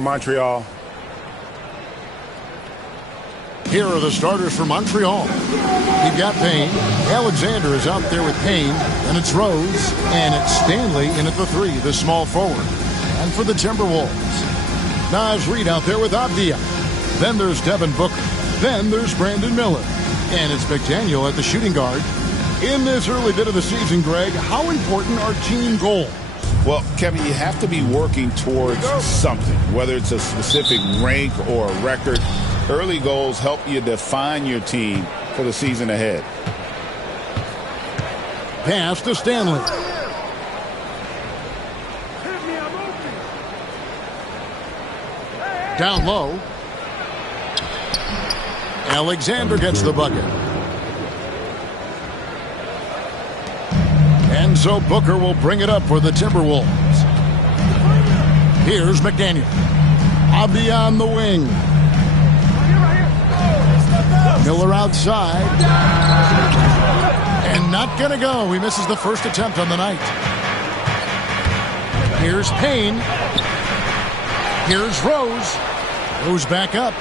for Montreal. Here are the starters for Montreal. You've got Payne. Alexander is out there with Payne. Then it's Rose. And it's Stanley in at the 3, the small forward. And for the Timberwolves, Naz Reid out there with Avdia. Then there's Devin Booker. Then there's Brandon Miller. And it's McDaniel at the shooting guard. In this early bit of the season, Greg, how important are team goals? Well, Kevin, you have to be working towards something, whether it's a specific rank or a record. Early goals help you define your team for the season ahead. Pass to Stanley. Down low. Alexander gets the bucket. And so Booker will bring it up for the Timberwolves. Here's McDaniel. Avdia on the wing. Miller outside. And not going to go. He misses the first attempt on the night. Here's Payne. Here's Rose. Rose back up.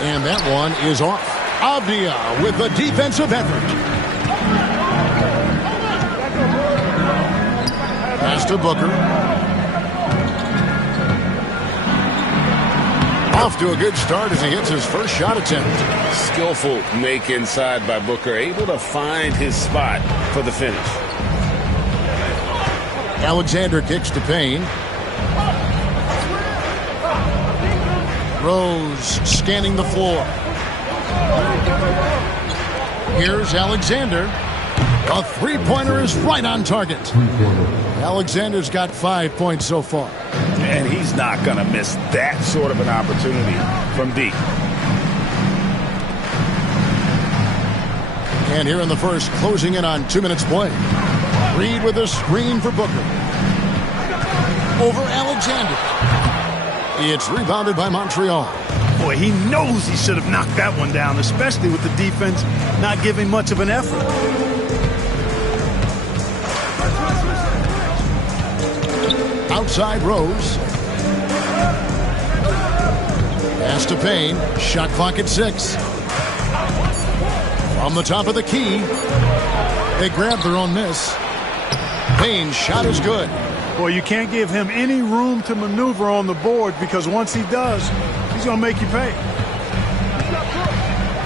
And that one is off. Avdia with a defensive effort. Pass to Booker. Off to a good start as he hits his first shot attempt. Skillful make inside by Booker, able to find his spot for the finish. Alexander kicks to Payne. Rose scanning the floor. Here's Alexander. A three-pointer is right on target. Alexander's got 5 points so far. And he's not going to miss that sort of an opportunity from deep. And here in the first, closing in on 2 minutes play. Reid with a screen for Booker. Over Alexander. It's rebounded by Montreal. Boy, he knows he should have knocked that one down, especially with the defense not giving much of an effort. Outside Rose. Pass to Payne. Shot clock at 6. From the top of the key. They grab their own miss. Payne's shot is good. Boy, you can't give him any room to maneuver on the board because once he does, he's going to make you pay.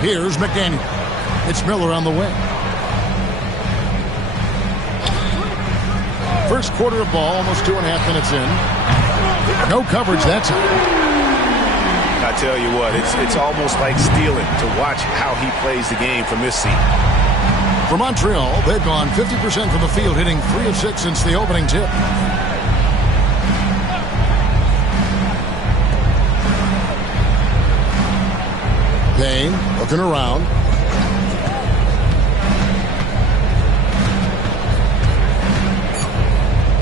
Here's McDaniel. It's Miller on the wing. First quarter of ball, almost 2.5 minutes in. No coverage that time. I tell you what, it's almost like stealing to watch how he plays the game from this seat. For Montreal, they've gone 50% from the field, hitting 3 of 6 since the opening tip. Payne looking around.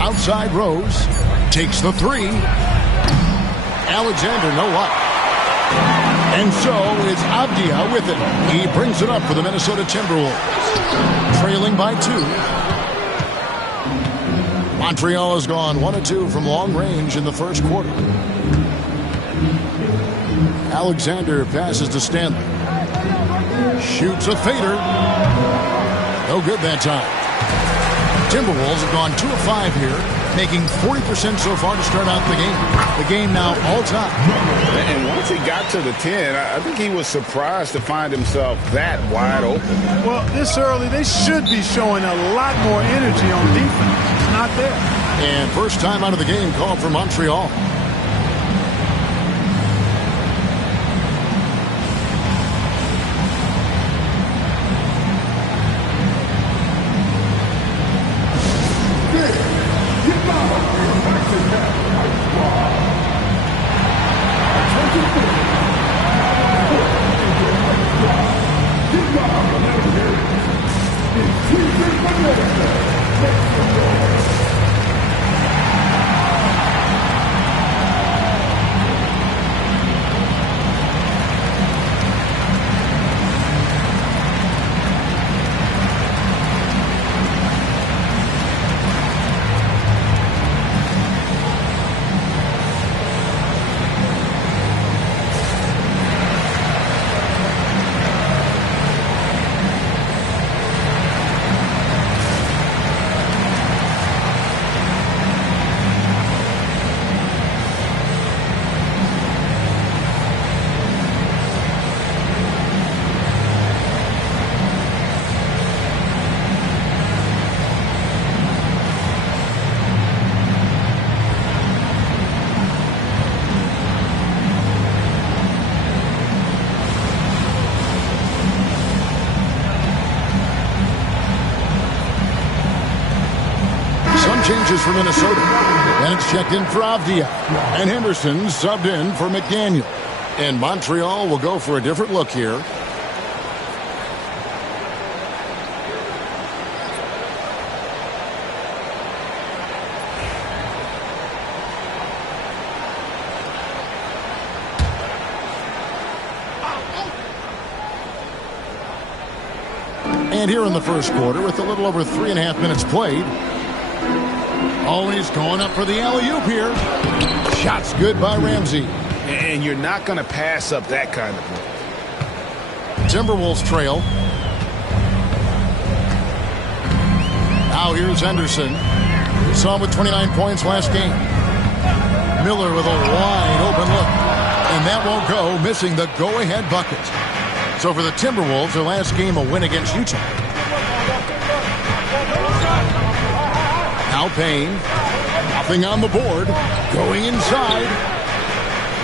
Outside Rose. Takes the 3. Alexander, no luck. And so is Avdia with it. He brings it up for the Minnesota Timberwolves. Trailing by 2. Montreal has gone 1 of 2 from long range in the first quarter. Alexander passes to Stanley. Shoots a fader. No good that time. Timberwolves have gone 2 of 5 here, making 40% so far to start out the game. The game now all time. And once he got to the 10, I think he was surprised to find himself that wide open. Well, this early, they should be showing a lot more energy on defense. It's not there. And first time out of the game called for Montreal. changes for Minnesota. And it's checked in for Avdia. And Henderson subbed in for McDaniel. And Montreal will go for a different look here. And here in the first quarter, with a little over 3.5 minutes played. Always going up for the alley-oop here. Shot's good by Ramsey. And you're not going to pass up that kind of play. Timberwolves trail. Now here's Henderson. We saw him with 29 points last game. Miller with a wide open look. And that won't go, missing the go-ahead bucket. So for the Timberwolves, their last game a win against Utah. Now Payne. Nothing on the board. Going inside.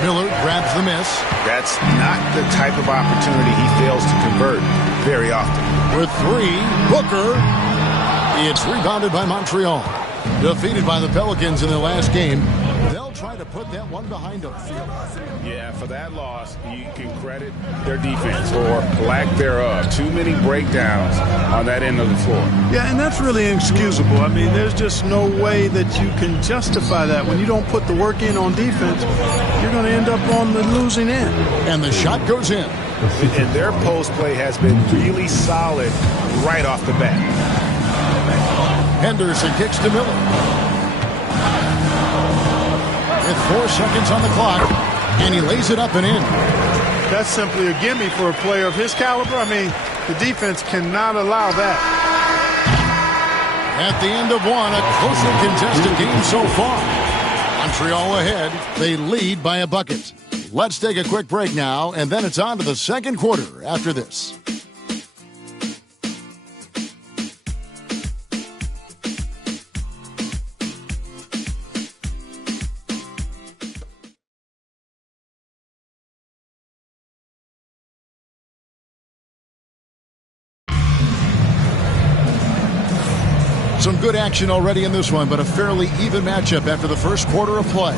Miller grabs the miss. That's not the type of opportunity he fails to convert very often. With 3, Booker. It's rebounded by Montreal. Defeated by the Pelicans in their last game. They'll try to put that one behind them. Yeah, for that loss, you can credit their defense or lack thereof. Too many breakdowns on that end of the floor. Yeah, and that's really inexcusable. I mean, there's just no way that you can justify that. When you don't put the work in on defense, you're going to end up on the losing end. And the shot goes in. And their post play has been really solid right off the bat. Henderson kicks to Miller. With 4 seconds on the clock, and he lays it up and in. That's simply a gimme for a player of his caliber. I mean, the defense cannot allow that. At the end of one, a closely contested game so far. Montreal ahead. They lead by a bucket. Let's take a quick break now, and then it's on to the second quarter after this. Some good action already in this one, but a fairly even matchup after the first quarter of play.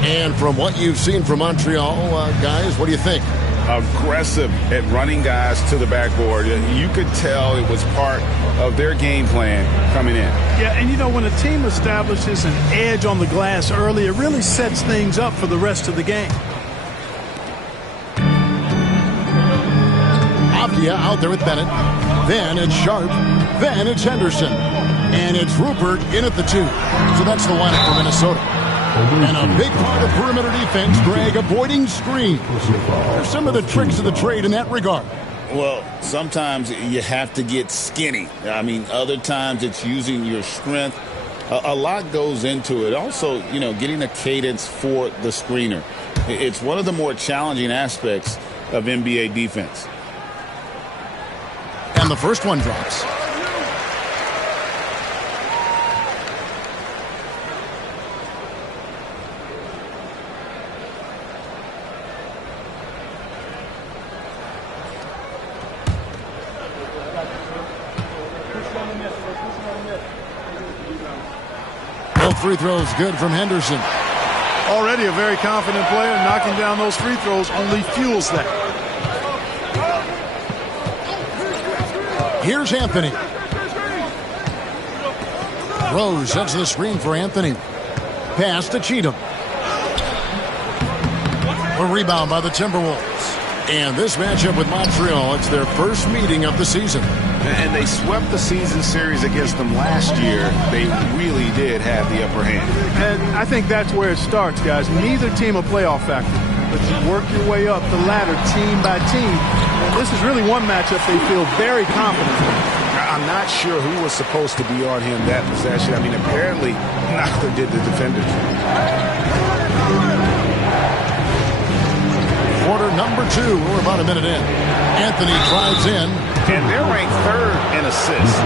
And from what you've seen from Montreal, guys, what do you think? Aggressive at running guys to the backboard. You could tell it was part of their game plan coming in. Yeah, and you know, when a team establishes an edge on the glass early, it really sets things up for the rest of the game. Avdia out there with Bennett. Then it's Sharp. Then it's Henderson. And it's Rupert in at the 2. So that's the lineup for Minnesota. And a big part of perimeter defense, Greg, avoiding screens. There's some of the tricks of the trade in that regard. Well, sometimes you have to get skinny. I mean, other times it's using your strength. A lot goes into it. Also, you know, getting a cadence for the screener. It's one of the more challenging aspects of NBA defense. And the first one drops. Both free throws good from Henderson. Already a very confident player. Knocking down those free throws only fuels that. Here's Anthony. Rose sets the screen for Anthony. Pass to Cheatham. A rebound by the Timberwolves. And this matchup with Montreal, it's their first meeting of the season. And they swept the season series against them last year. They really did have the upper hand. And I think that's where it starts, guys. Neither team a playoff factor. But you work your way up the ladder team by team. And this is really one matchup they feel very confident in. I'm not sure who was supposed to be on him that possession. I mean, apparently neither did the defenders. Quarter number 2. We're about a minute in. Anthony drives in. And they're ranked 3rd in assists.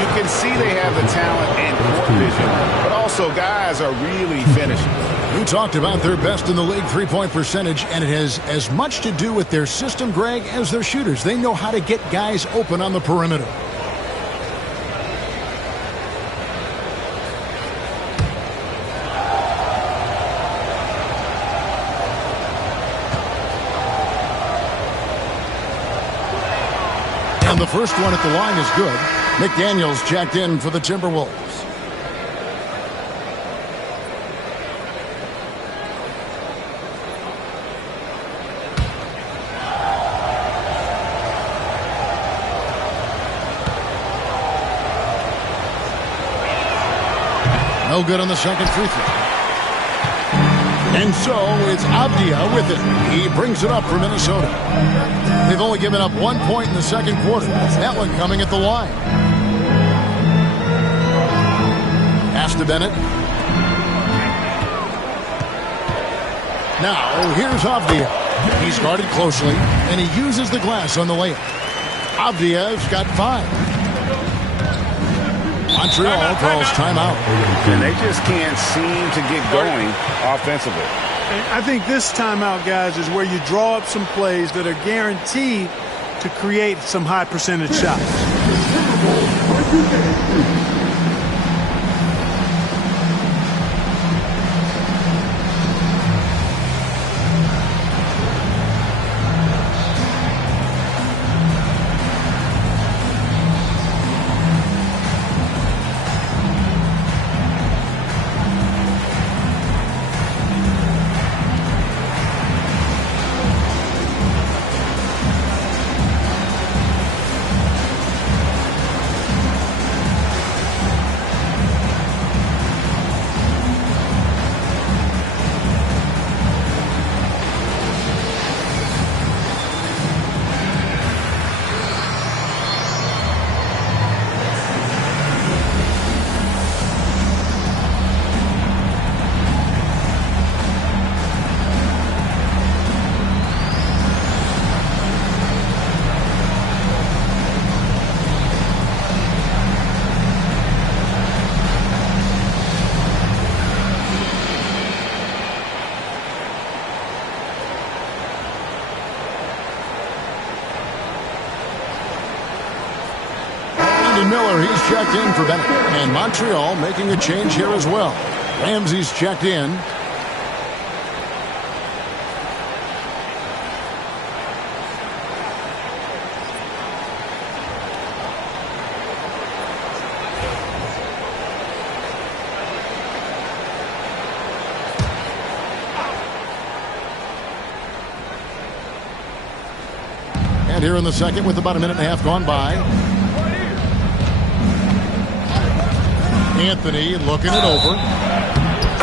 You can see they have the talent and court vision, but also guys are really finishing. You talked about their best in the league three-point percentage, and it has as much to do with their system, Greg, as their shooters. They know how to get guys open on the perimeter. the first one at the line is good. McDaniels checked in for the Timberwolves. No good on the second free throw. And so it's Avdia with it. He brings it up for Minnesota. They've only given up 1 point in the second quarter. That one coming at the line. Pass to Bennett. Now here's Avdia. He's guarded closely, and he uses the glass on the layup. Avdia's got 5. Montreal calls timeout. And they just can't seem to get going offensively. I think this timeout, guys, is where you draw up some plays that are guaranteed to create some high percentage shots. Miller, he's checked in for Bennett. And Montreal making a change here as well. Ramsey's checked in. And here in the second with about a minute and a half gone by. Anthony looking it over.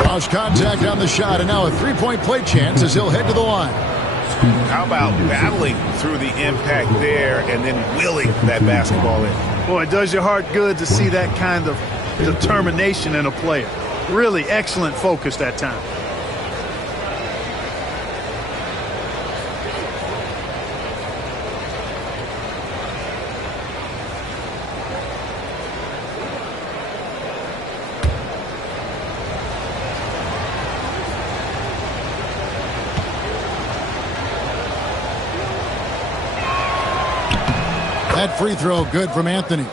Draws contact on the shot, and now a three-point play chance as he'll head to the line. How about battling through the impact there and then willing that basketball in? Boy, it does your heart good to see that kind of determination in a player. Really excellent focus that time. That free throw good from Anthony.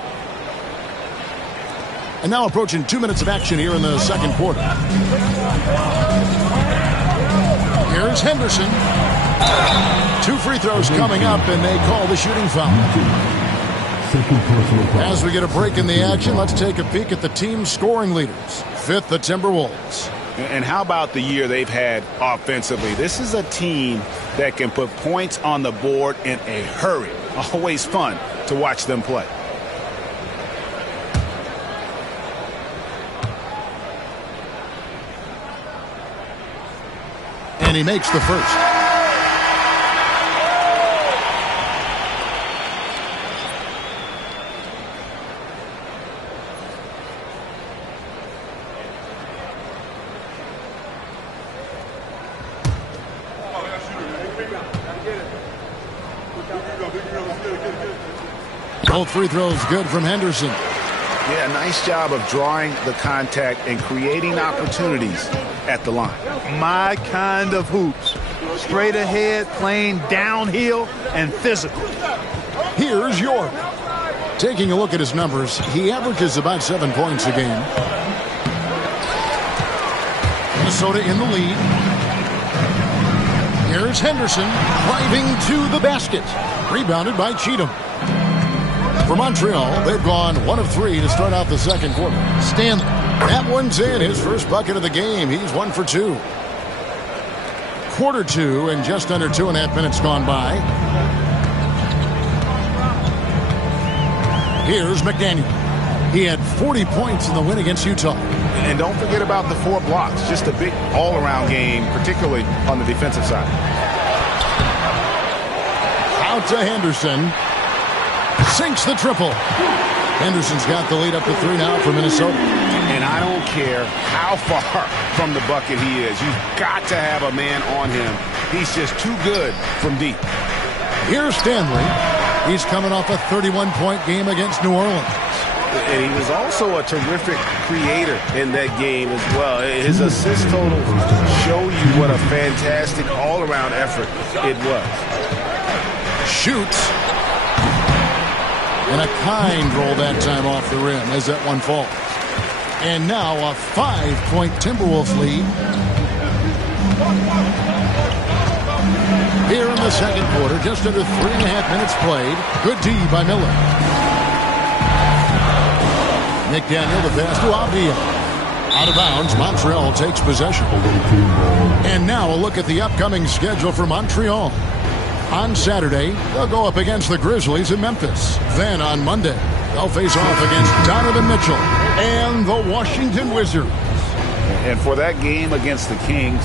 And now approaching 2 minutes of action here in the second quarter. Here's Henderson. 2 free throws coming up, and they call the shooting foul. As we get a break in the action, let's take a peek at the team's scoring leaders. Fifth, the Timberwolves. And how about the year they've had offensively? This is a team that can put points on the board in a hurry. Always fun to watch them play. And he makes the first. Both free throws good from Henderson. Yeah, nice job of drawing the contact and creating opportunities at the line. My kind of hoops. Straight ahead, playing downhill, and physical. Here's York. Taking a look at his numbers, he averages about 7 points a game. Minnesota in the lead. Here's Henderson driving to the basket. Rebounded by Cheatham. For Montreal, they've gone 1 of 3 to start out the second quarter. Stanley, that one's in. His first bucket of the game. He's 1 for 2. Quarter 2 and just under 2.5 minutes gone by. Here's McDaniel. He had 40 points in the win against Utah. And don't forget about the 4 blocks. Just a big all-around game, particularly on the defensive side. Out to Henderson. Sinks the triple. Henderson's got the lead up to 3 now for Minnesota. And I don't care how far from the bucket he is. You've got to have a man on him. He's just too good from deep. Here's Stanley. He's coming off a 31-point game against New Orleans. And he was also a terrific creator in that game as well. His assist totals show you what a fantastic all-around effort it was. Shoots. And a kind roll that time off the rim as that one falls. And now a 5-point Timberwolves lead. Here in the second quarter, just under 3.5 minutes played. Good D by Miller. McDaniel, the pass to Avdia. Out of bounds, Montreal takes possession. And now a look at the upcoming schedule for Montreal. On Saturday, they'll go up against the Grizzlies in Memphis. Then on Monday, they'll face off against Donovan Mitchell and the Washington Wizards. And for that game against the Kings,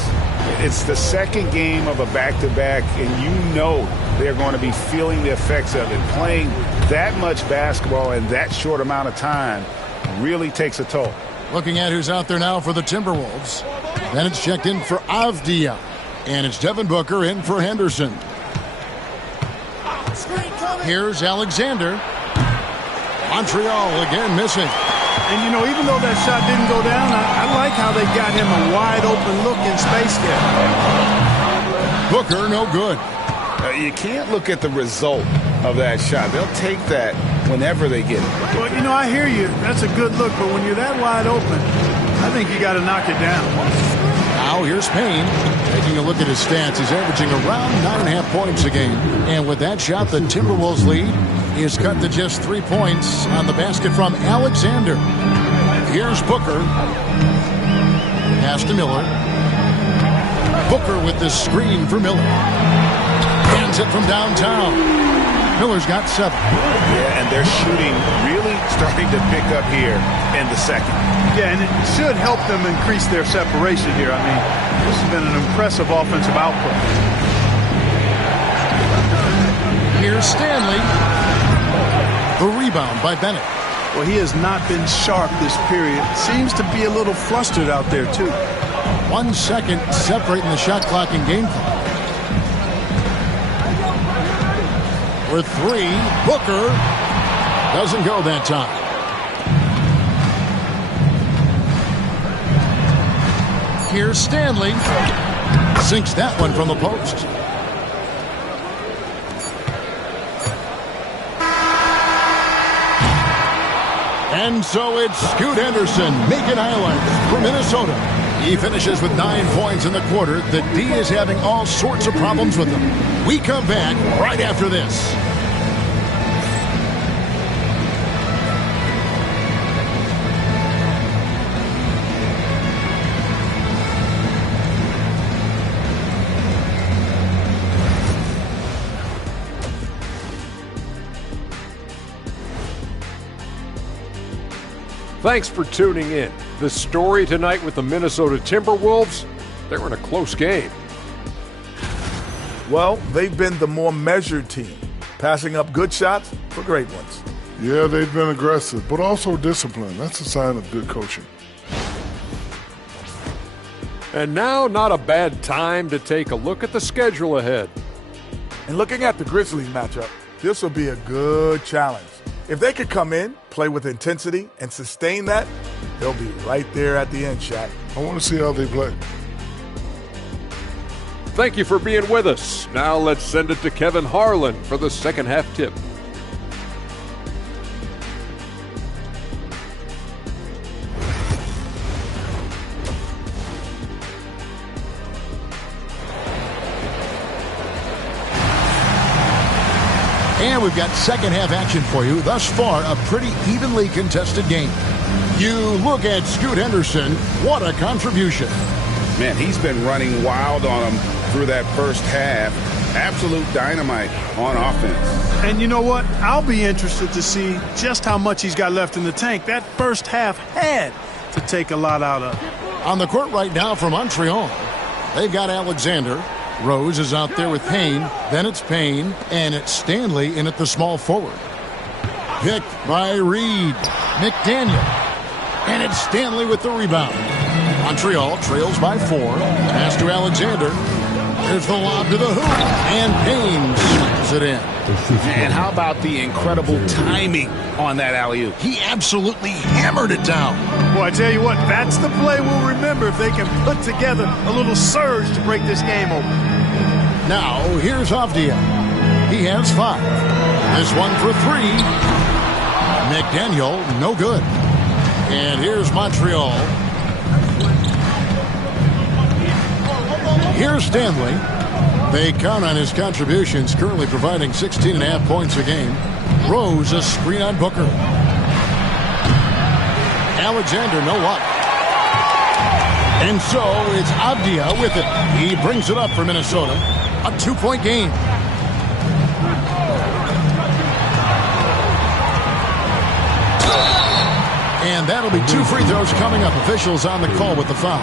it's the second game of a back-to-back, and you know they're going to be feeling the effects of it. Playing that much basketball in that short amount of time really takes a toll. Looking at who's out there now for the Timberwolves. Then it's checked in for Avdia. And it's Devin Booker in for Henderson. Here's Alexander. Montreal again missing. And, you know, even though that shot didn't go down, I like how they got him a wide-open look in space there. Booker, no good. You can't look at the result of that shot. They'll take that whenever they get it. Well, you know, I hear you. That's a good look, but when you're that wide open, I think you got to knock it down. Now here's Payne. Taking a look at his stats, he's averaging around 9.5 points a game. And with that shot, the Timberwolves lead is cut to just 3 points on the basket from Alexander. Here's Booker. Pass to Miller. Booker with the screen for Miller. Hands it from downtown. Miller's got 7. Yeah, and their shooting really starting to pick up here in the second. Yeah, and it should help them increase their separation here. I mean, this has been an impressive offensive output. Here's Stanley. The rebound by Bennett. Well, he has not been sharp this period. Seems to be a little flustered out there, too. 1 second separating the shot clock and game clock. For 3, Booker doesn't go that time. Here's Stanley. Sinks that one from the post. And so it's Scoot Henderson making highlights for Minnesota. He finishes with 9 points in the quarter. The D is having all sorts of problems with him. We come back right after this. Thanks for tuning in. The story tonight with the Minnesota Timberwolves, they're in a close game. Well, they've been the more measured team, passing up good shots for great ones. Yeah, they've been aggressive, but also disciplined. That's a sign of good coaching. And now, not a bad time to take a look at the schedule ahead. And looking at the Grizzlies matchup, this will be a good challenge. If they could come in, play with intensity, and sustain that, they'll be right there at the end, Shaq. I want to see how they play. Thank you for being with us. Now let's send it to Kevin Harlan for the second half tip. And And we've got second half action for you. Thus far, a pretty evenly contested game. You look at Scoot Henderson. What a contribution. Man, he's been running wild on him through that first half. Absolute dynamite on offense. And you know what? I'll be interested to see just how much he's got left in the tank. That first half had to take a lot out of. On the court right now for Montreal, they've got Alexander. Rose is out there with Payne. Then it's Payne, and it's Stanley in at the small forward. Picked by Reed. McDaniel. And it's Stanley with the rebound. Montreal trails by 4. Pass to Alexander. There's the lob to the hoop. And Payne slams it in. And how about the incredible timing on that alley-oop? He absolutely hammered it down. Boy, I tell you what, that's the play we'll remember if they can put together a little surge to break this game open. Now, here's Avdia. He has 5. This one for 3. McDaniel, no good. And here's Montreal. Here's Stanley. They count on his contributions, currently providing 16.5 points a game. Rose, a screen on Booker. Alexander, no luck. And so it's Avdia with it. He brings it up for Minnesota. A 2-point game. And that'll be 2 free throws coming up. Officials on the call with the foul.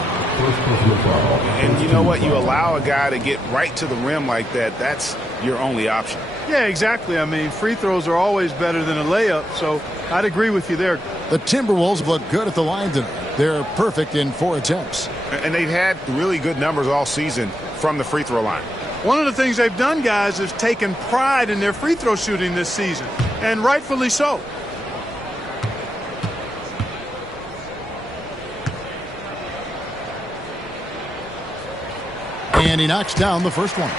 And you know what? You allow a guy to get right to the rim like that, that's your only option. Yeah, exactly. I mean, free throws are always better than a layup, so I'd agree with you there. The Timberwolves look good at the line tonight. They're perfect in 4 attempts. And they've had really good numbers all season from the free throw line. One of the things they've done, guys, is taken pride in their free throw shooting this season, and rightfully so. And he knocks down the first one.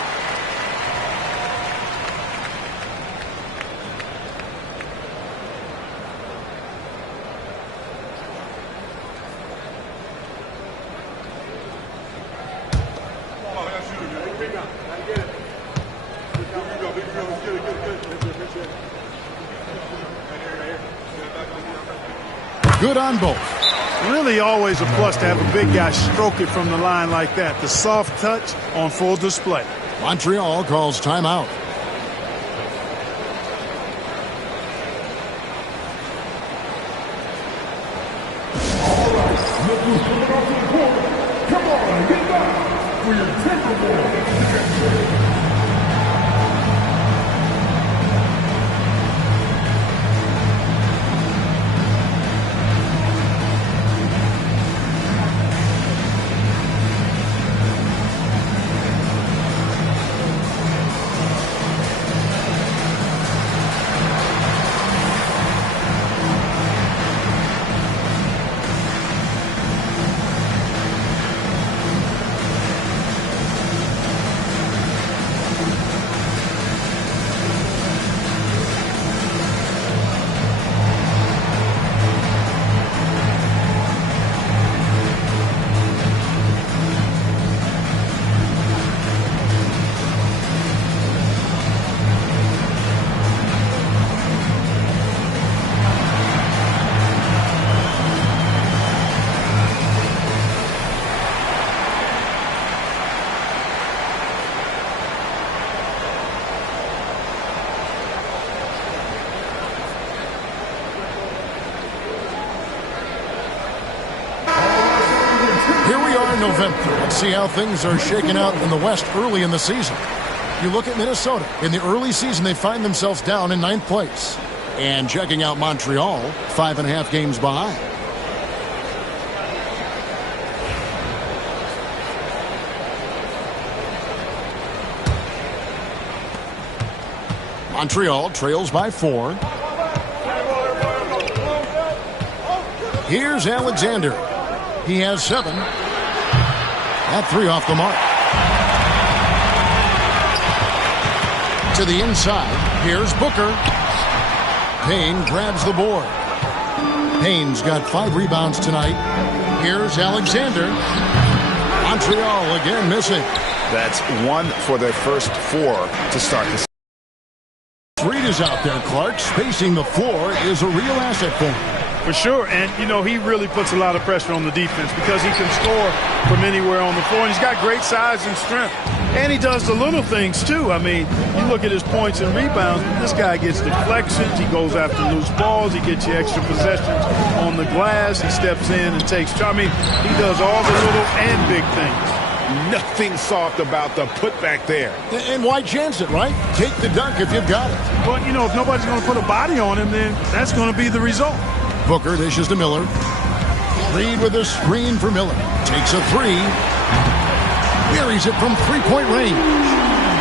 Good on both. Really always a plus to have a big guy stroke it from the line like that. The soft touch on full display. Montreal calls timeout. Come on, get back for your Timberwolves. November. Let's see how things are shaking out in the West early in the season. You look at Minnesota. In the early season, they find themselves down in 9th place. And checking out Montreal, 5.5 games behind. Montreal trails by 4. Here's Alexander. He has 7. That 3 off the mark. To the inside. Here's Booker. Payne grabs the board. Payne's got 5 rebounds tonight. Here's Alexander. Montreal again missing. That's 1 for their first 4 to start this. Reed is out there, Clark. Spacing the floor is a real asset for him. For sure, and he really puts a lot of pressure on the defense because he can score from anywhere on the floor, and he's got great size and strength. And he does the little things too. I mean, you look at his points and rebounds, but this guy gets deflections, he goes after loose balls, he gets you extra possessions on the glass, he steps in and takes charge. I mean, he does all the little and big things. Nothing soft about the putback there. And why chance it, right? Take the dunk if you've got it. But, if nobody's going to put a body on him, then that's going to be the result. Booker dishes to Miller. Reed with a screen for Miller. Takes a three. Buries it from three-point range.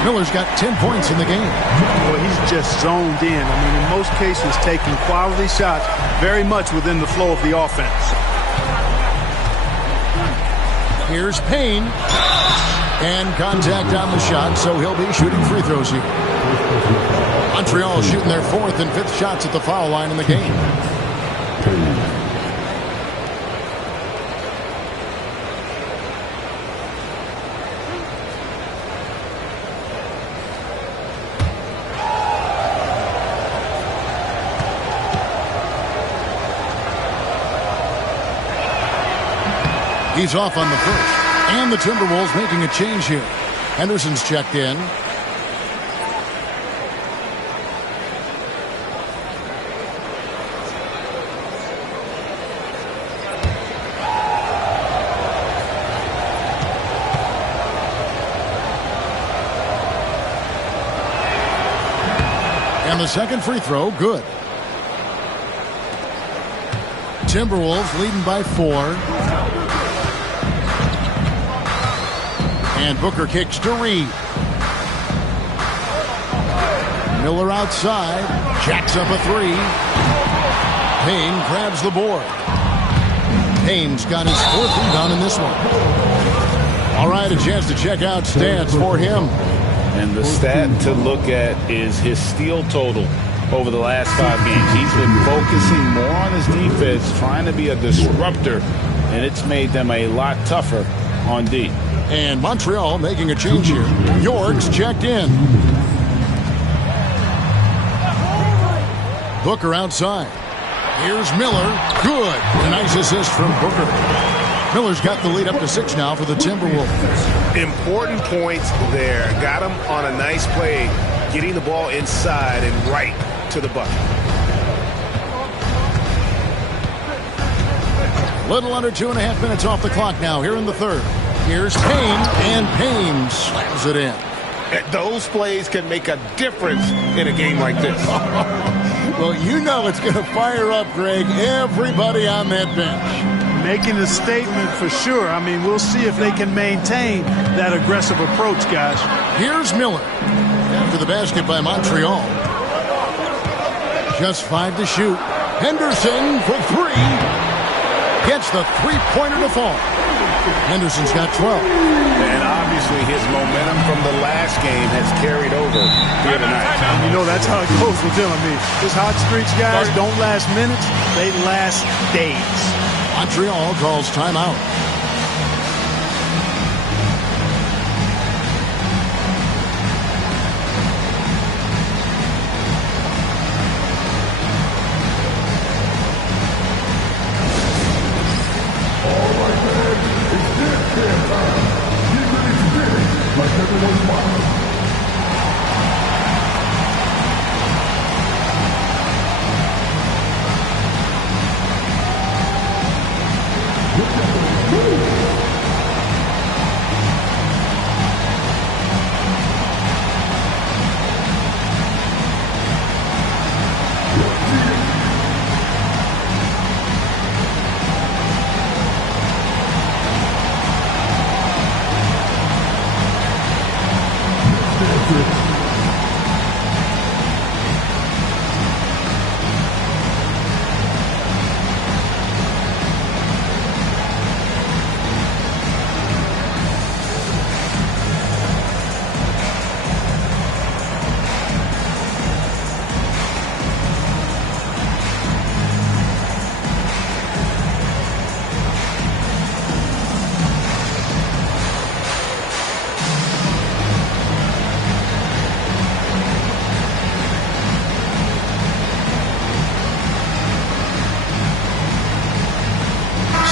Miller's got 10 points in the game. Well, he's just zoned in. I mean, in most cases, taking quality shots very much within the flow of the offense. Here's Payne. And contact on the shot, so he'll be shooting free throws here. Montreal shooting their fourth and fifth shots at the foul line in the game. He's off on the first. And the Timberwolves making a change here. Henderson's checked in. And the second free throw, good. Timberwolves leading by 4. And Booker kicks to Reed. Miller outside. Jacks up a three. Payne grabs the board. Payne's got his fourth rebound in this one. All right, a chance to check out stats for him. And the stat to look at is his steal total over the last 5 games. He's been focusing more on his defense, trying to be a disruptor, and it's made them a lot tougher on D. And Montreal making a change here. York's checked in. Booker outside. Here's Miller. Good. A nice assist from Booker. Miller's got the lead up to 6 now for the Timberwolves. Important points there. Got him on a nice play, getting the ball inside and right to the bucket. Little under 2.5 minutes off the clock now here in the third. Here's Payne, and Payne slams it in. Those plays can make a difference in a game like this. Well, you know it's going to fire up, Greg, everybody on that bench. Making a statement for sure. I mean, we'll see if they can maintain that aggressive approach, guys. Here's Miller. After the basket by Montreal. Just 5 to shoot. Henderson for 3. Gets the three-pointer to fall. Henderson's got 12. And obviously his momentum from the last game has carried over here tonight. That's how it goes with him. I mean, his hot streaks, guys, don't last minutes. They last days. Montreal calls timeout.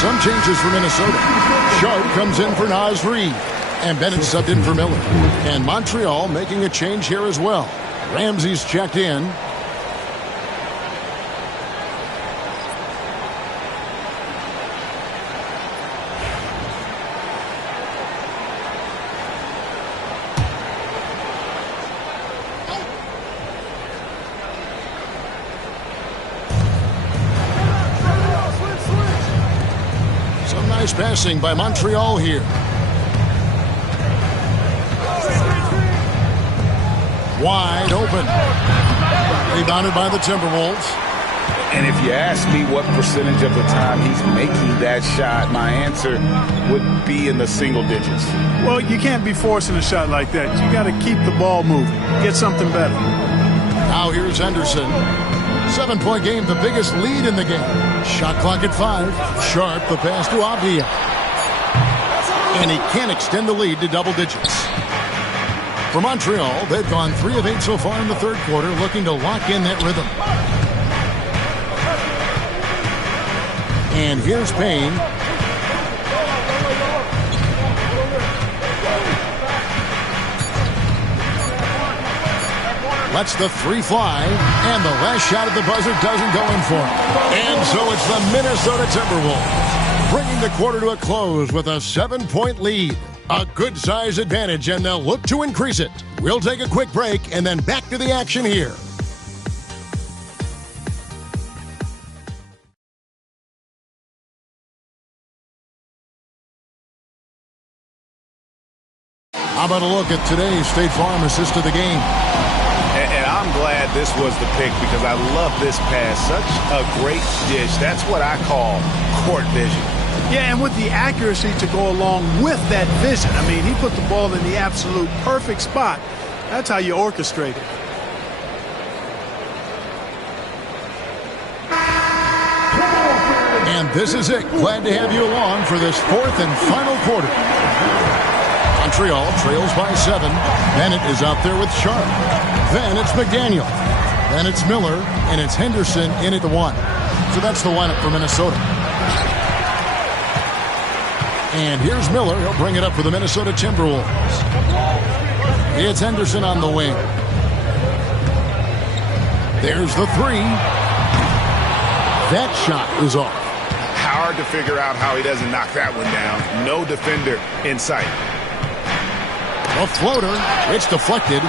some changes for Minnesota. Sharp comes in for Naz Reid. And Bennett subbed in for Miller. And Montreal making a change here as well. Ramsey's checked in. Some nice passing by Montreal here. Wide open. Rebounded by the Timberwolves. And if you ask me what percentage of the time he's making that shot, my answer would be in the single digits. Well, you can't be forcing a shot like that. You got to keep the ball moving. Get something better. Now here's Henderson. 7-point game, the biggest lead in the game. Shot clock at 5. Sharp, the pass to Avdia. And he can't extend the lead to double digits. For Montreal, they've gone 3 of 8 so far in the third quarter, looking to lock in that rhythm. And here's Payne. Lets the 3 fly, and the last shot at the buzzer doesn't go in for him. And so it's the Minnesota Timberwolves, bringing the quarter to a close with a 7-point lead. A good-size advantage, and they'll look to increase it. We'll take a quick break, and then back to the action here. How about a look at today's State Farm assist of the game? And I'm glad this was the pick because I love this pass. Such a great dish. That's what I call court vision. Yeah, and with the accuracy to go along with that vision. I mean, he put the ball in the absolute perfect spot. That's how you orchestrate it. And this is it. Glad to have you along for this fourth and final quarter. Montreal trails by 7. Bennett is out there with Sharp. Then it's McDaniel. Then it's Miller. And it's Henderson in at the 1. So that's the lineup for Minnesota. And here's Miller. He'll bring it up for the Minnesota Timberwolves. It's Henderson on the wing. There's the 3. That shot is off. Hard to figure out how he doesn't knock that one down. No defender in sight. A floater. It's deflected.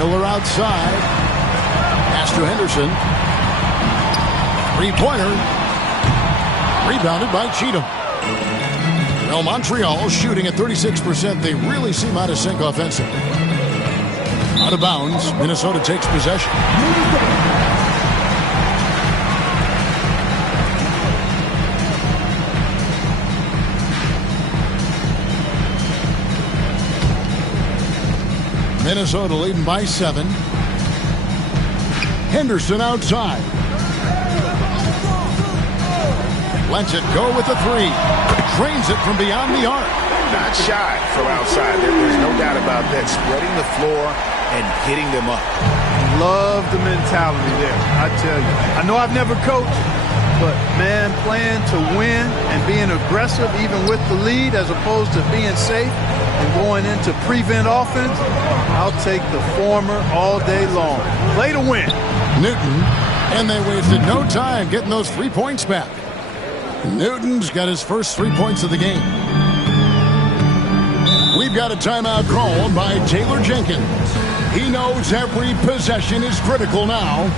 Miller outside. Pass to Henderson. 3-pointer. Rebounded by Cheatham. Well, Montreal shooting at 36%. They really seem out of sync offensively. Out of bounds. Minnesota takes possession. Minnesota leading by 7. Henderson outside. Lets it go with the 3. Drains it from beyond the arc. Not shy from outside. There's no doubt about that. Spreading the floor and hitting them up. Love the mentality there, I tell you. I know I've never coached, but, man, playing to win and being aggressive even with the lead as opposed to being safe and going into prevent offense, I'll take the former all day long. Play to win. Newton, and they wasted no time getting those 3 points back. Newton's got his first 3 points of the game. We've got a timeout called by Taylor Jenkins. He knows every possession is critical now.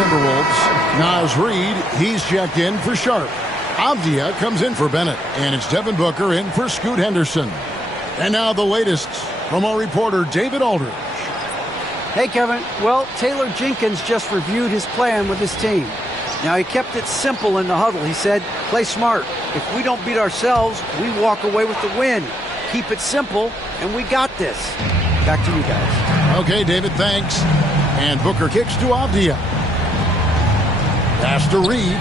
Timberwolves. Naz Reid, he's checked in for Sharp. Avdia comes in for Bennett. And it's Devin Booker in for Scoot Henderson. And now the latest from our reporter, David Aldridge. Hey, Kevin. Well, Taylor Jenkins just reviewed his plan with his team. Now, he kept it simple in the huddle. He said, play smart. If we don't beat ourselves, we walk away with the win. Keep it simple, and we got this. Back to you guys. Okay, David, thanks. And Booker kicks to Avdia. Pass to Reed.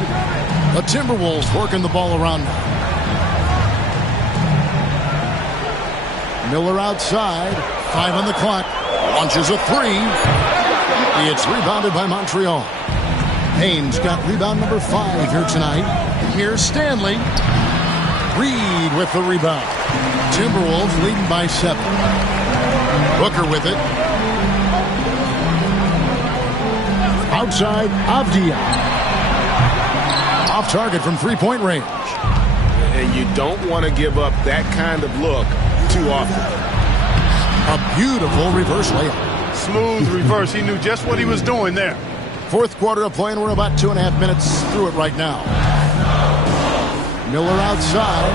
The Timberwolves working the ball around now. Miller outside. 5 on the clock. Launches a 3. It's rebounded by Montreal. Haynes got rebound number 5 here tonight. Here's Stanley. Reed with the rebound. Timberwolves leading by 7. Booker with it. Outside, Avdia. Off target from three-point range. And you don't want to give up that kind of look too often. A beautiful reverse layup. Smooth reverse. He knew just what he was doing there. Fourth quarter of play, and we're about 2.5 minutes through it right now. Miller outside.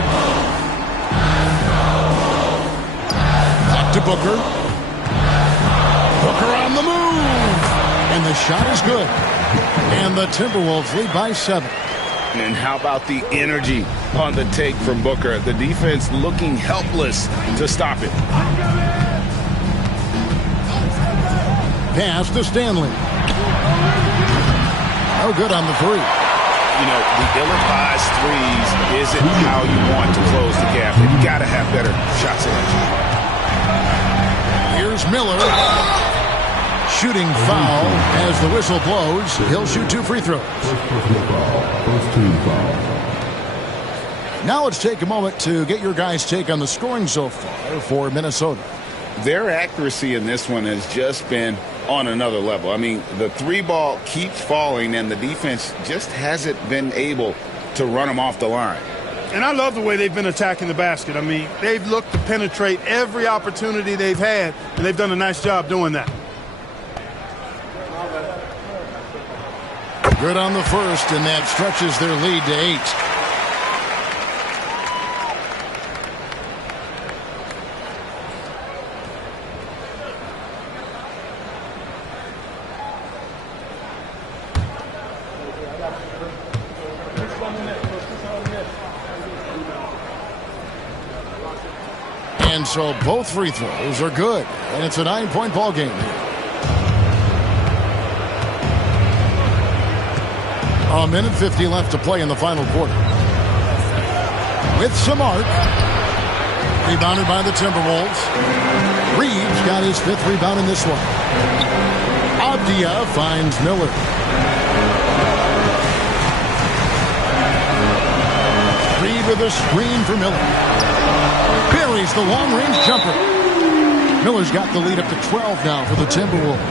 Back to Booker. Booker on the move. And the shot is good. And the Timberwolves lead by 7. And how about the energy on the take from Booker? The defense looking helpless to stop it. Pass to Stanley. No good on the 3. You know, the ill-advised threes isn't how you want to close the gap. You've got to have better shot selection. Here's Miller. Shooting foul as the whistle blows. He'll shoot 2 free throws. Now let's take a moment to get your guys' take on the scoring so far for Minnesota. Their accuracy in this one has just been on another level. I mean, the 3 ball keeps falling, and the defense just hasn't been able to run them off the line. And I love the way they've been attacking the basket. I mean, they've looked to penetrate every opportunity they've had, and they've done a nice job doing that. Good on the first, and that stretches their lead to 8. And so both free throws are good, and it's a 9-point ball game. A minute 50 left to play in the final quarter. With some arc. Rebounded by the Timberwolves. Reeves got his 5th rebound in this one. Avdia finds Miller. Reed with a screen for Miller. Buries the long-range jumper. Miller's got the lead up to 12 now for the Timberwolves.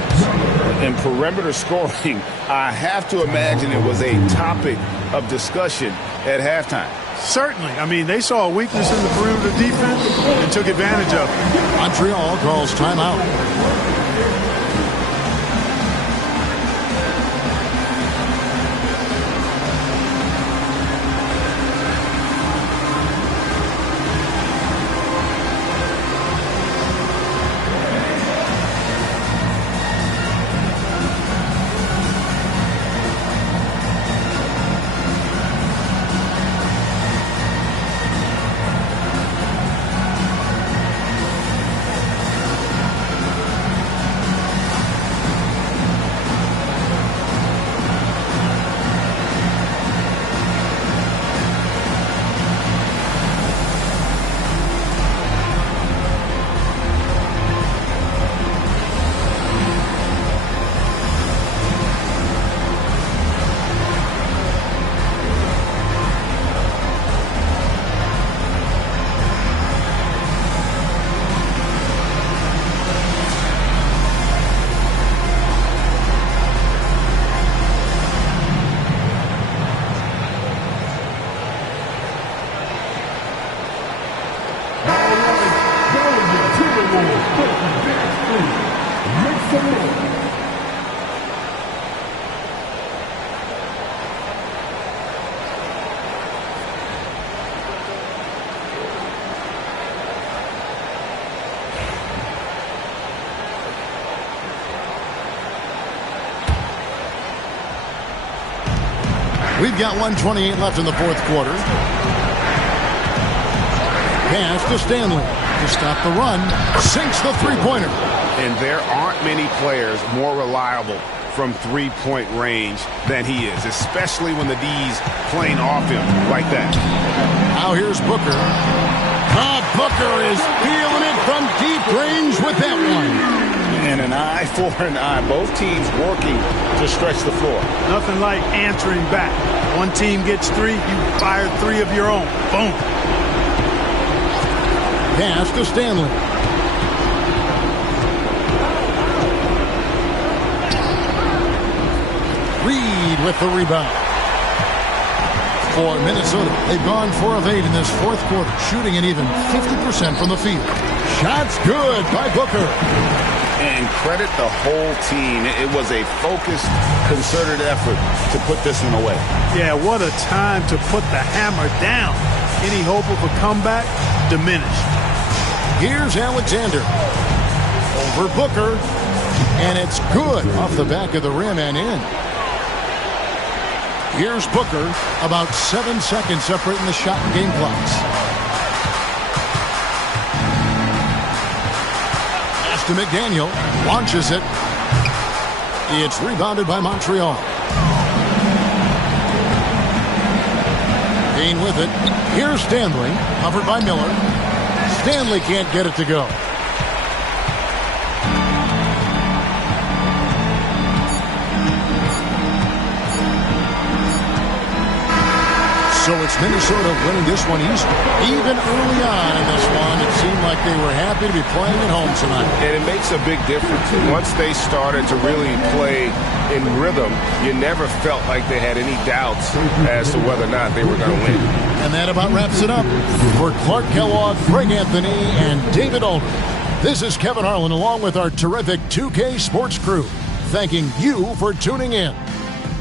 In perimeter scoring, I have to imagine it was a topic of discussion at halftime. Certainly. I mean, they saw a weakness in the perimeter defense and took advantage of it. Montreal calls timeout. We've got 1:28 left in the fourth quarter. Pass to Stanley to stop the run. Sinks the three-pointer. And there aren't many players more reliable from three-point range than he is, especially when the D's playing off him like that. Now here's Booker. Booker is feeling it from deep range with that one. And an eye for an eye. Both teams working to stretch the floor. Nothing like answering back. One team gets three, you fire three of your own. Boom. Pass to Stanley. Reed with the rebound. For Minnesota, they've gone 4 of 8 in this fourth quarter, shooting an even 50% from the field. Shots good by Booker. And credit the whole team. It was a focused, concerted effort to put this one away. Yeah, what a time to put the hammer down. Any hope of a comeback diminished. Here's Alexander. Over Booker. And it's good off the back of the rim and in. Here's Booker. About 7 seconds separating the shot and game clocks. To McDaniel, launches it. It's rebounded by Montreal. Payne with it. Here's Stanley, covered by Miller. Stanley can't get it to go. So it's Minnesota winning this one easily. Even early on in this one, it seemed like they were happy to be playing at home tonight. And it makes a big difference. Once they started to really play in rhythm, you never felt like they had any doubts as to whether or not they were going to win. And that about wraps it up. For Clark Kellogg, Greg Anthony, and David Aldridge, this is Kevin Harlan along with our terrific 2K Sports crew, thanking you for tuning in.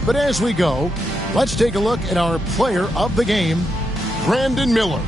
But as we go, let's take a look at our player of the game, Brandon Miller.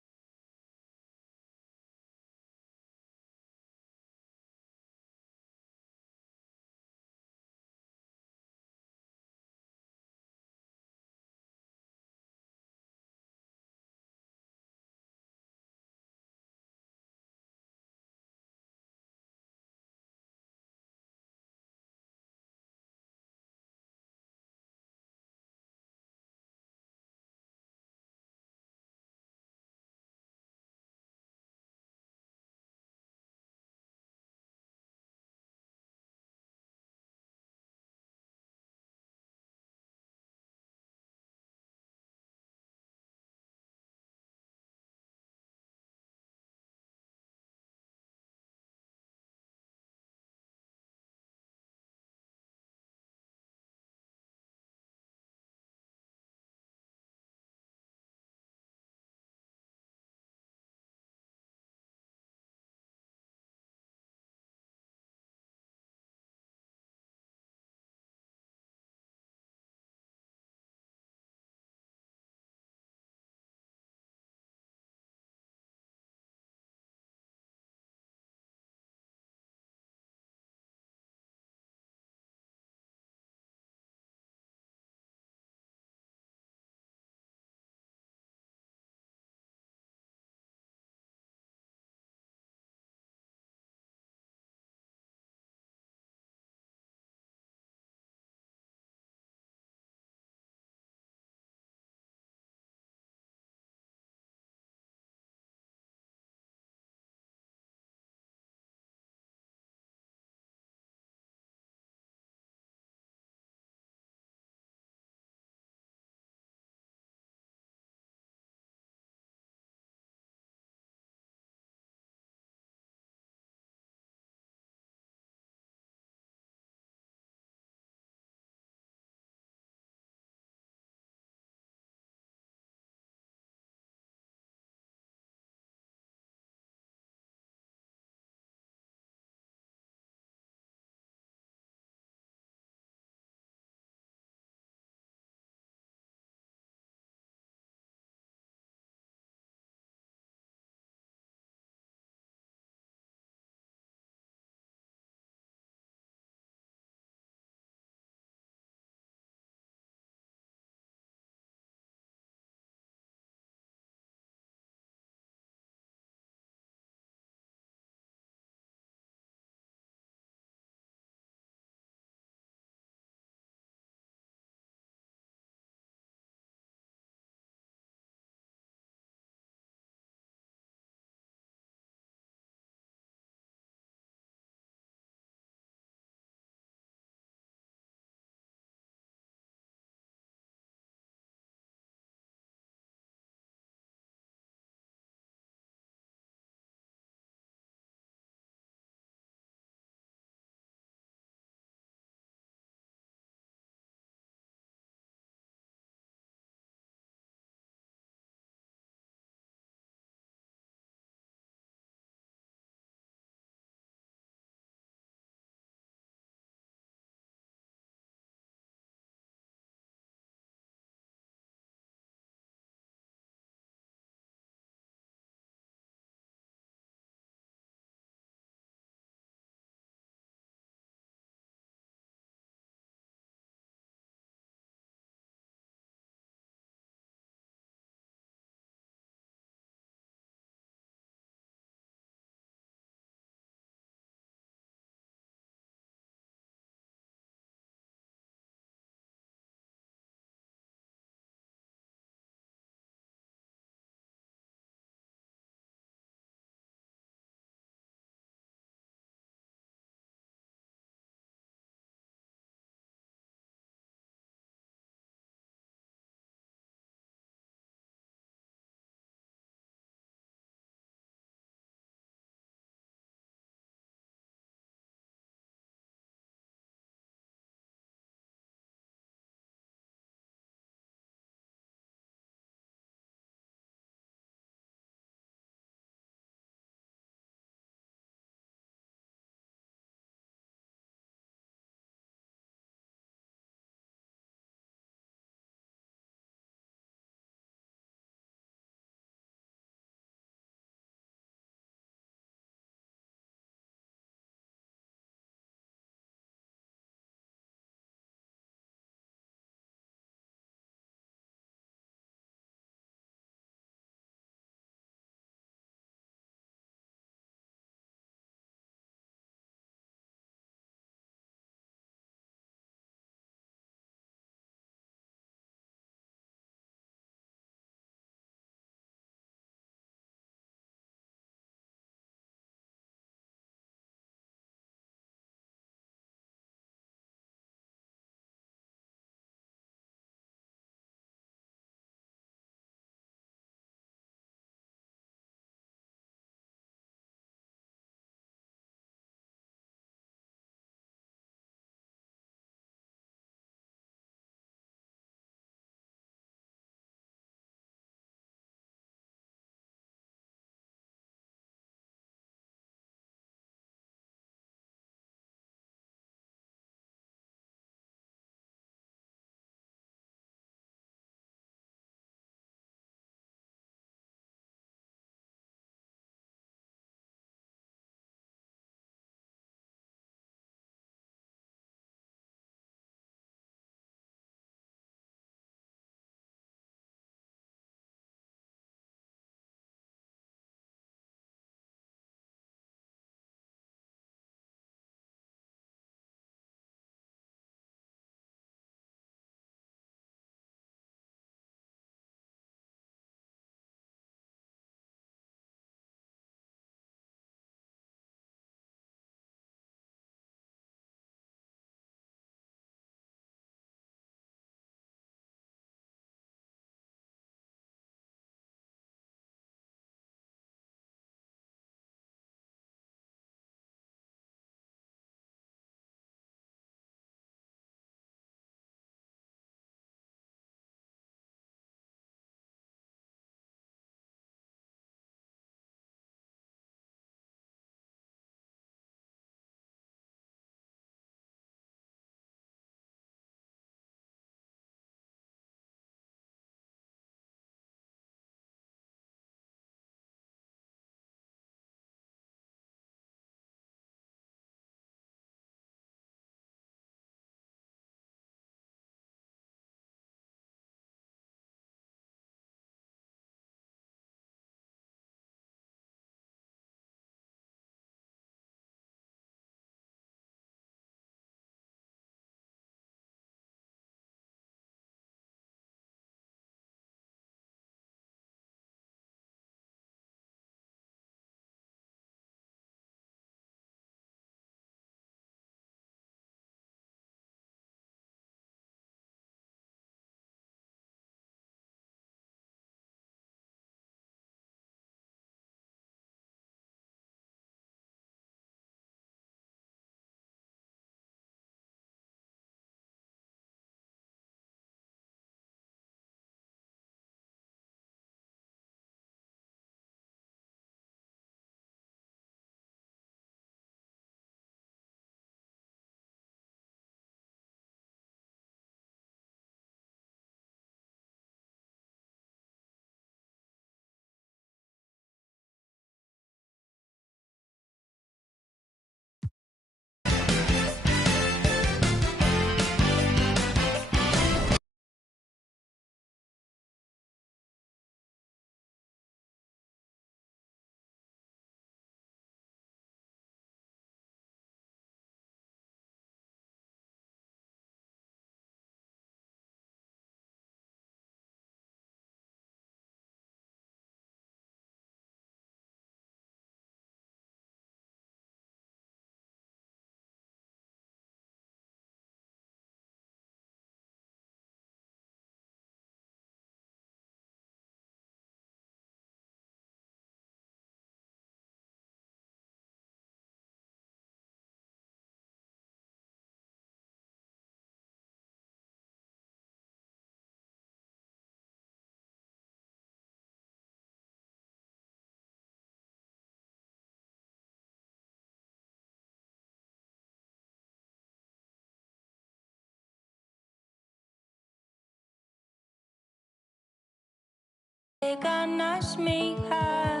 Ganas, mija,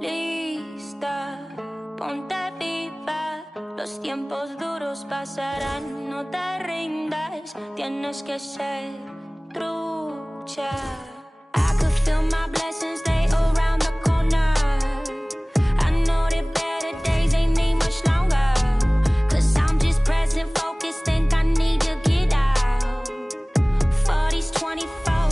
lista, ponte viva. Los tiempos duros pasarán, no te rindas. Tienes que ser trucha. I could feel my blessings, they around the corner. I know that better days ain't need much longer. 'Cause I'm just present, focused, think I need to get out. 40s, 24,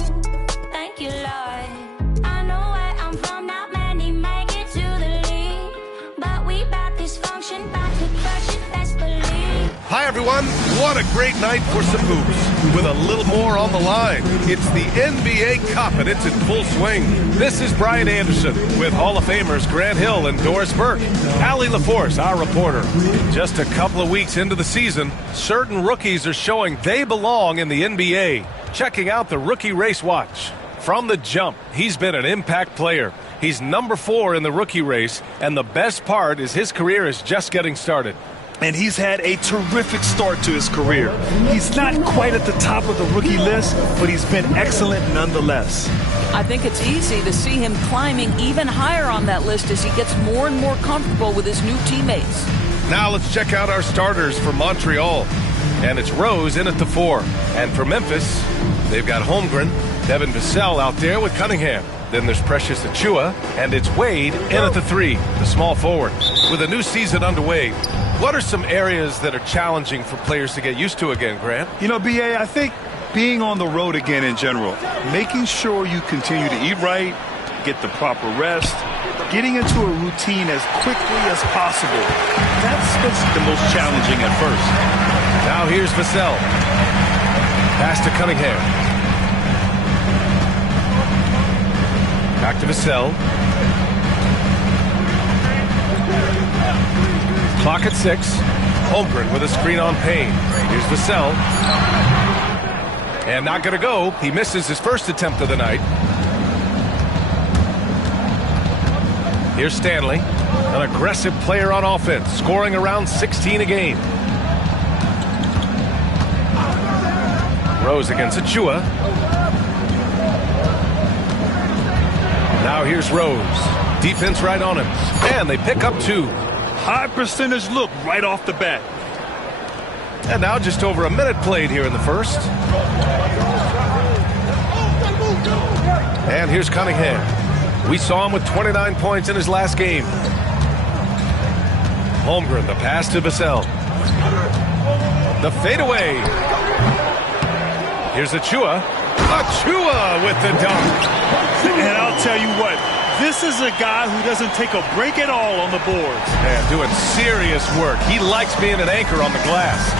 thank you, Lord. I know where I'm from, not many make it to the lead. But we back this function, back to crush it, best believe. Hi, everyone. What a great night for some hoops. With a little more on the line, it's the NBA Cup, and it's in full swing. This is Brian Anderson with Hall of Famers Grant Hill and Doris Burke. Allie LaForce, our reporter. Just a couple of weeks into the season, certain rookies are showing they belong in the NBA. Checking out the Rookie Race Watch. From the jump, he's been an impact player. He's number 4 in the rookie race, and the best part is his career is just getting started. And he's had a terrific start to his career. He's not quite at the top of the rookie list, but he's been excellent nonetheless. I think it's easy to see him climbing even higher on that list as he gets more and more comfortable with his new teammates. Now let's check out our starters for Montreal. And it's Rose in at the 4. And for Memphis, they've got Holmgren, Devin Vassell out there with Cunningham. Then there's Precious Achiuwa, and it's Wade in at the 3, the small forward. With a new season underway, what are some areas that are challenging for players to get used to again, Grant? You know, B.A., I think being on the road again in general, making sure you continue to eat right, get the proper rest, getting into a routine as quickly as possible. That's what's the most challenging at first. Now here's Vassell. Pass to Cunningham. Back to Vassell. Clock at 6. Holmgren with a screen on Payne. Here's Vassell. And not going to go. He misses his first attempt of the night. Here's Stanley. An aggressive player on offense, scoring around 16 a game. Rose against Achiuwa. Now here's Rose. Defense right on him. And they pick up 2. High percentage look right off the bat. And now just over a minute played here in the first. And here's Cunningham. We saw him with 29 points in his last game. Holmgren, the pass to Vassell. The fadeaway. Here's Achiuwa. Achiuwa with the dunk. And I'll tell you what, this is a guy who doesn't take a break at all on the boards. Man, doing serious work. He likes being an anchor on the glass.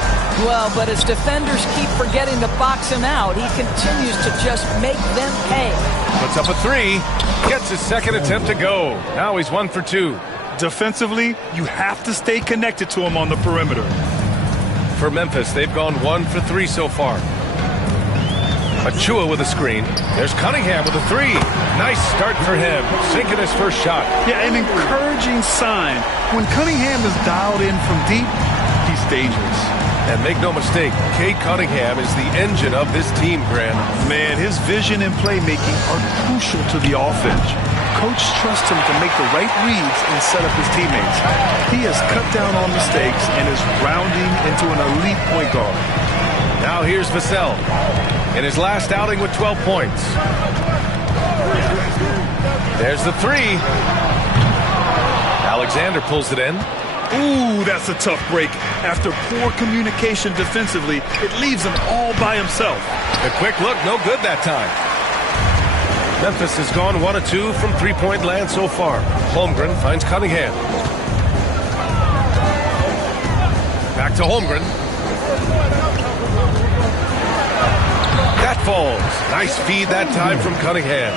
Well, but as defenders keep forgetting to box him out, he continues to just make them pay. Puts up a 3. Gets his second attempt to go. Now he's 1 for 2. Defensively, you have to stay connected to him on the perimeter. For Memphis, they've gone 1 for 3 so far. Achiuwa with a screen. There's Cunningham with a 3. Nice start for him. Sinking his first shot. Yeah, an encouraging sign. When Cunningham is dialed in from deep, he's dangerous. And make no mistake, Cade Cunningham is the engine of this team, Grant. Man, his vision and playmaking are crucial to the offense. Coach trusts him to make the right reads and set up his teammates. He has cut down on mistakes and is rounding into an elite point guard. Now here's Vassell in his last outing with 12 points. There's the 3. Alexander pulls it in. Ooh, that's a tough break. After poor communication defensively, it leaves him all by himself. The quick look, no good that time. Memphis has gone 1 of 2 from three-point land so far. Holmgren finds Cunningham. Back to Holmgren. That falls. Nice feed that time from Cunningham.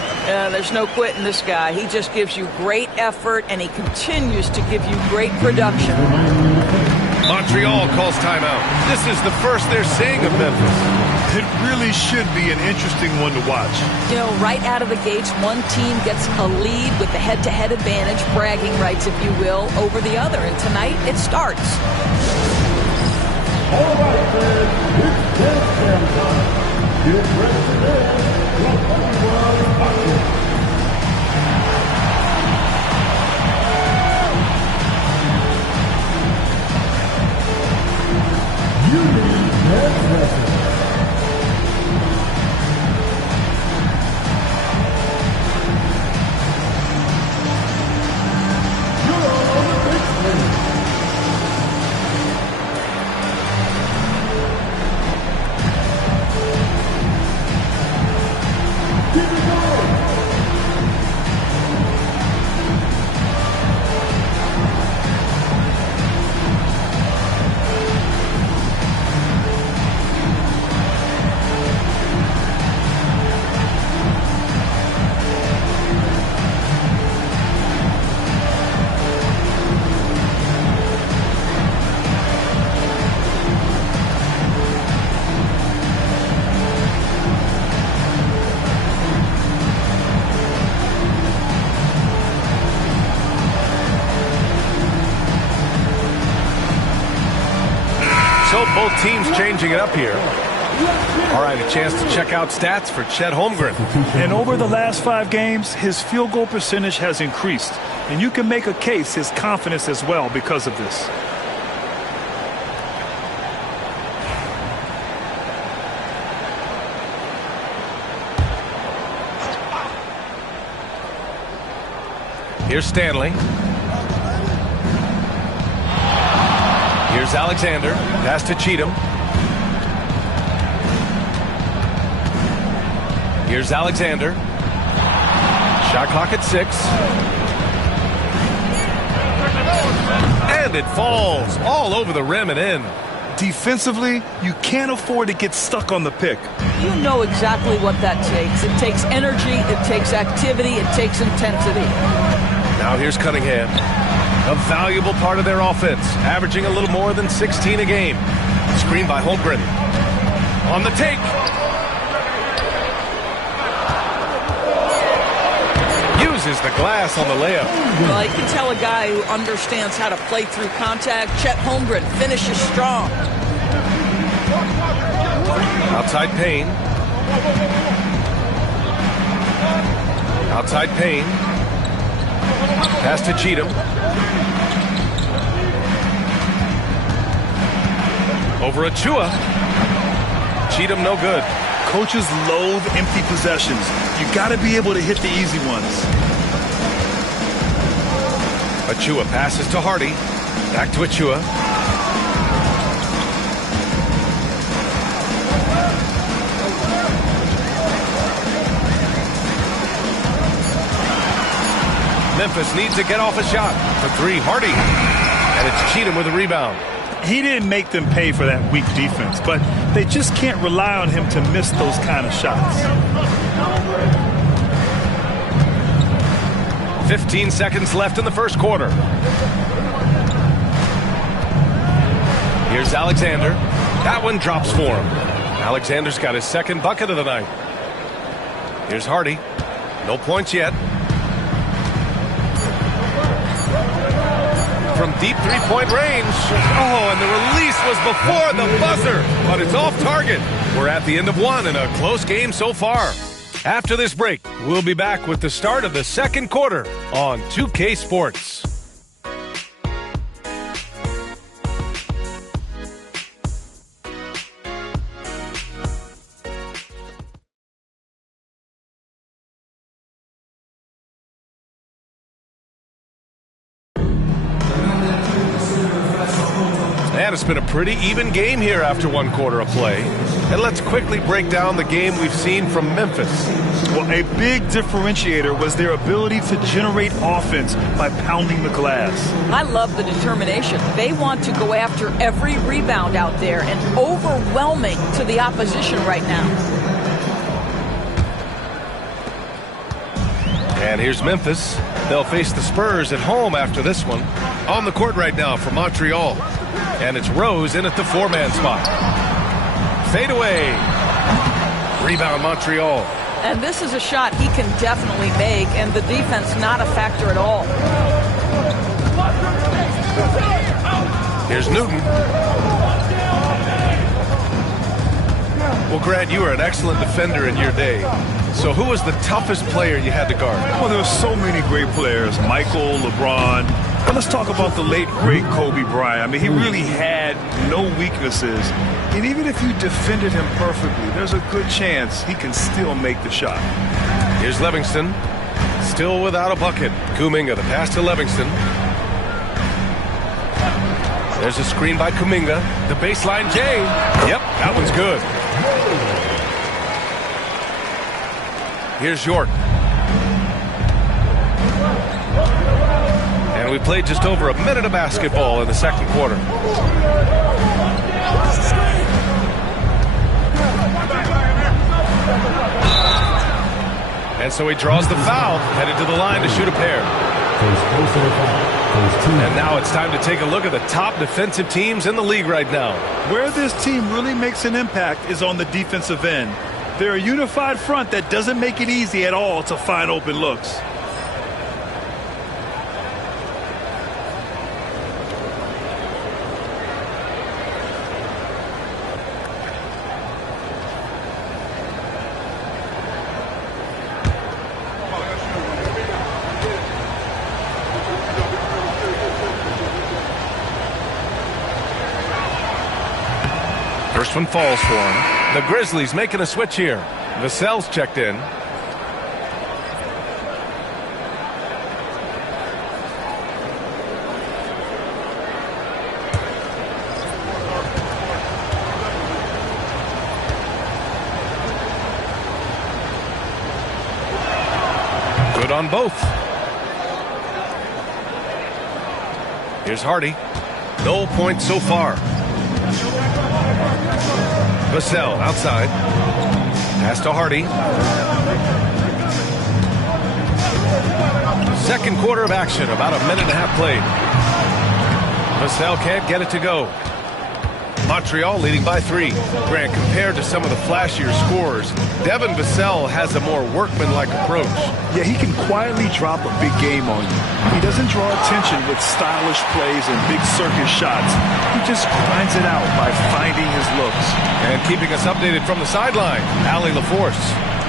There's no quitting this guy. He just gives you great effort, and he continues to give you great production. Montreal calls timeout. This is the first they're seeing of Memphis. It really should be an interesting one to watch. You know, right out of the gates, one team gets a lead with the head-to-head advantage, bragging rights, if you will, over the other. And tonight, it starts. All right, fans, it's 10 time. Get ready for this. teams changing it up here. All right, a chance to check out stats for Chet Holmgren. And over the last 5 games, his field goal percentage has increased. And you can make a case his confidence as well because of this. Here's Stanley. Here's Alexander. Pass to Cheatham. Here's Alexander. Shot clock at 6. And it falls all over the rim and in. Defensively, you can't afford to get stuck on the pick. You know exactly what that takes. It takes energy, it takes activity, it takes intensity. Now here's Cunningham. A valuable part of their offense, averaging a little more than 16 a game. Screen by Holmgren. On the take. Uses the glass on the layup. Well, you can tell a guy who understands how to play through contact. Chet Holmgren finishes strong. Outside Payne. Outside Payne. Pass to Cheatham. Over Achua. Cheatham no good. Coaches loathe empty possessions. You got to be able to hit the easy ones. Achua passes to Hardy. Back to Achua. Memphis needs to get off a shot. For 3, Hardy. And it's Cheatham with a rebound. He didn't make them pay for that weak defense, but they just can't rely on him to miss those kind of shots. 15 seconds left in the first quarter. Here's Alexander. That one drops for him. Alexander's got his second bucket of the night. Here's Hardy. No points yet. From deep three-point range. Oh, and the release was before the buzzer, but it's off target. We're at the end of one in a close game so far. After this break, we'll be back with the start of the second quarter on 2K Sports. And it's been a pretty even game here after one quarter of play. And let's quickly break down the game we've seen from Memphis. Well, a big differentiator was their ability to generate offense by pounding the glass. I love the determination. They want to go after every rebound out there and overwhelming to the opposition right now. And here's Memphis. They'll face the Spurs at home after this one. On the court right now for Montreal. And it's Rose in at the 4-man spot. Fade away. Rebound Montreal. And this is a shot he can definitely make, and the defense not a factor at all. Here's Newton. Well, Grant, you were an excellent defender in your day. So who was the toughest player you had to guard? Well, there were so many great players. Michael, LeBron. But let's talk about the late, great Kobe Bryant. I mean, he really had no weaknesses. And even if you defended him perfectly, there's a good chance he can still make the shot. Here's Livingston. Still without a bucket. Kuminga, the pass to Livingston. There's a screen by Kuminga. The baseline J. Yep, that one's good. Here's York. And we played just over a minute of basketball in the second quarter. And so he draws the foul, headed to the line to shoot a pair. And now it's time to take a look at the top defensive teams in the league right now. Where this team really makes an impact is on the defensive end. They're a unified front that doesn't make it easy at all to find open looks. First one falls for him. The Grizzlies making a switch here. Vassell's checked in. Good on both. Here's Hardy. No points so far. Vassell outside. Pass to Hardy. Second quarter of action, about a minute and a half played. Vassell can't get it to go. Montreal leading by 3. Grant, compared to some of the flashier scorers, Devin Vassell has a more workmanlike approach. Yeah, he can quietly drop a big game on you. He doesn't draw attention with stylish plays and big circus shots. He just grinds it out by finding his looks. And keeping us updated from the sideline, Allie LaForce.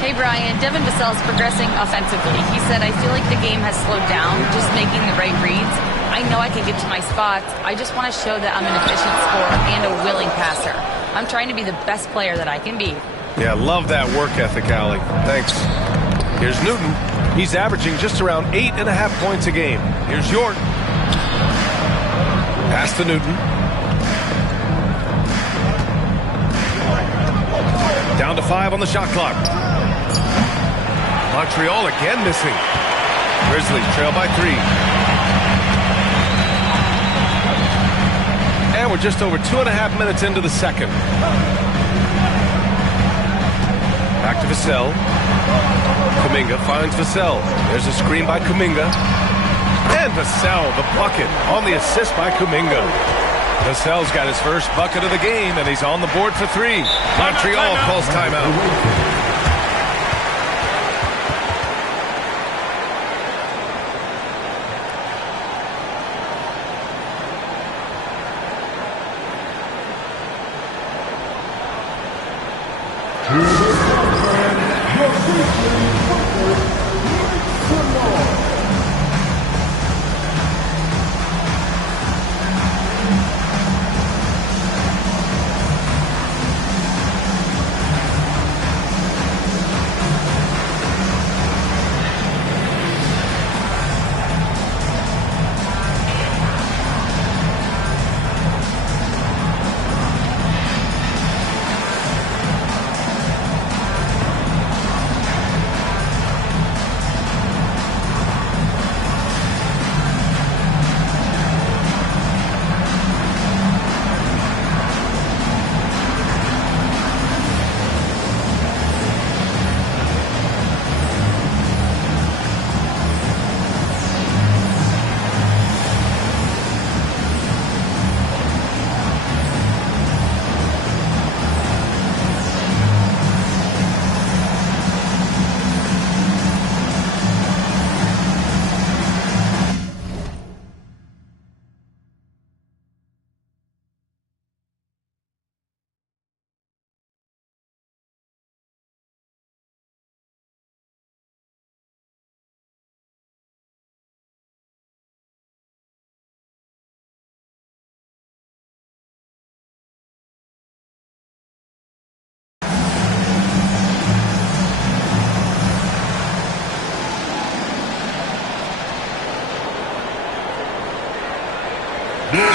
Hey, Brian. Devin Vassell's progressing offensively. He said, I feel like the game has slowed down, just making the right reads. I know I can get to my spots. I just want to show that I'm an efficient scorer and a willing passer. I'm trying to be the best player that I can be. Yeah, love that work ethic, Allie. Thanks. Here's Newton. He's averaging just around 8.5 points a game. Here's York. Pass to Newton. Down to 5 on the shot clock. Montreal again missing. Grizzlies trail by 3. And we're just over 2.5 minutes into the second. Back to Vassell. Kuminga finds Vassell. There's a screen by Kuminga. And Vassell, the bucket on the assist by Kuminga. Vassell's got his first bucket of the game, and he's on the board for 3. Montreal calls timeout.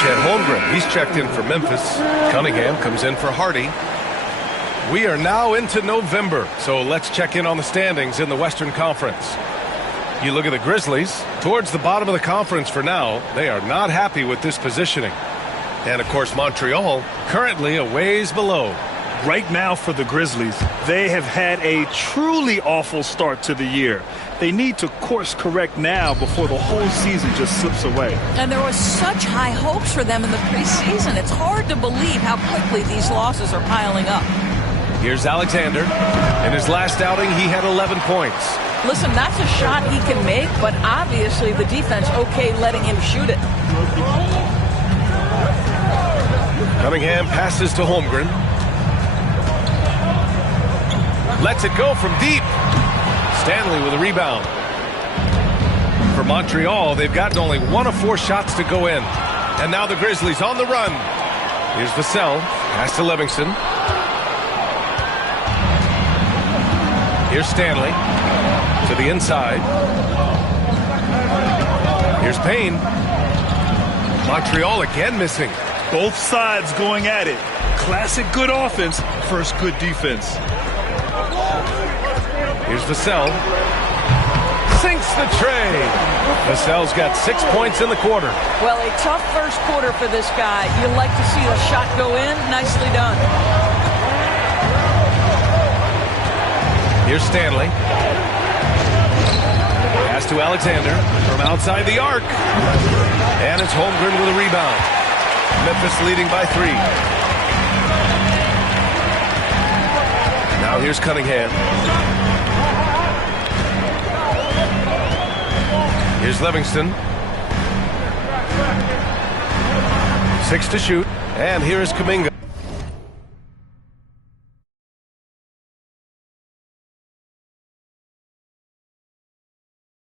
Chet Holmgren, he's checked in for Memphis. Cunningham comes in for Hardy. We are now into November, so let's check in on the standings in the Western Conference. You look at the Grizzlies, towards the bottom of the conference for now. They are not happy with this positioning. And, of course, Montreal currently a ways below. Right now for the Grizzlies, they have had a truly awful start to the year. They need to course correct now before the whole season just slips away. And there was such high hopes for them in the preseason. It's hard to believe how quickly these losses are piling up. Here's Alexander. In his last outing, he had 11 points. Listen, that's a shot he can make, but obviously the defense okay letting him shoot it. Cunningham passes to Holmgren. Lets it go from deep. Stanley with a rebound. For Montreal, they've gotten only 1 of 4 shots to go in. And now the Grizzlies on the run. Here's Vassell. Pass to Livingston. Here's Stanley to the inside. Here's Payne. Montreal again missing. Both sides going at it. Classic good offense, first good defense. Here's Vassell. Sinks the tray. Vassell's got 6 points in the quarter. Well, a tough first quarter for this guy. You like to see the shot go in. Nicely done. Here's Stanley. Pass to Alexander from outside the arc. And it's Holmgren with a rebound. Memphis leading by 3. Now here's Cunningham. Here's Livingston. 6 to shoot. And here is Kuminga.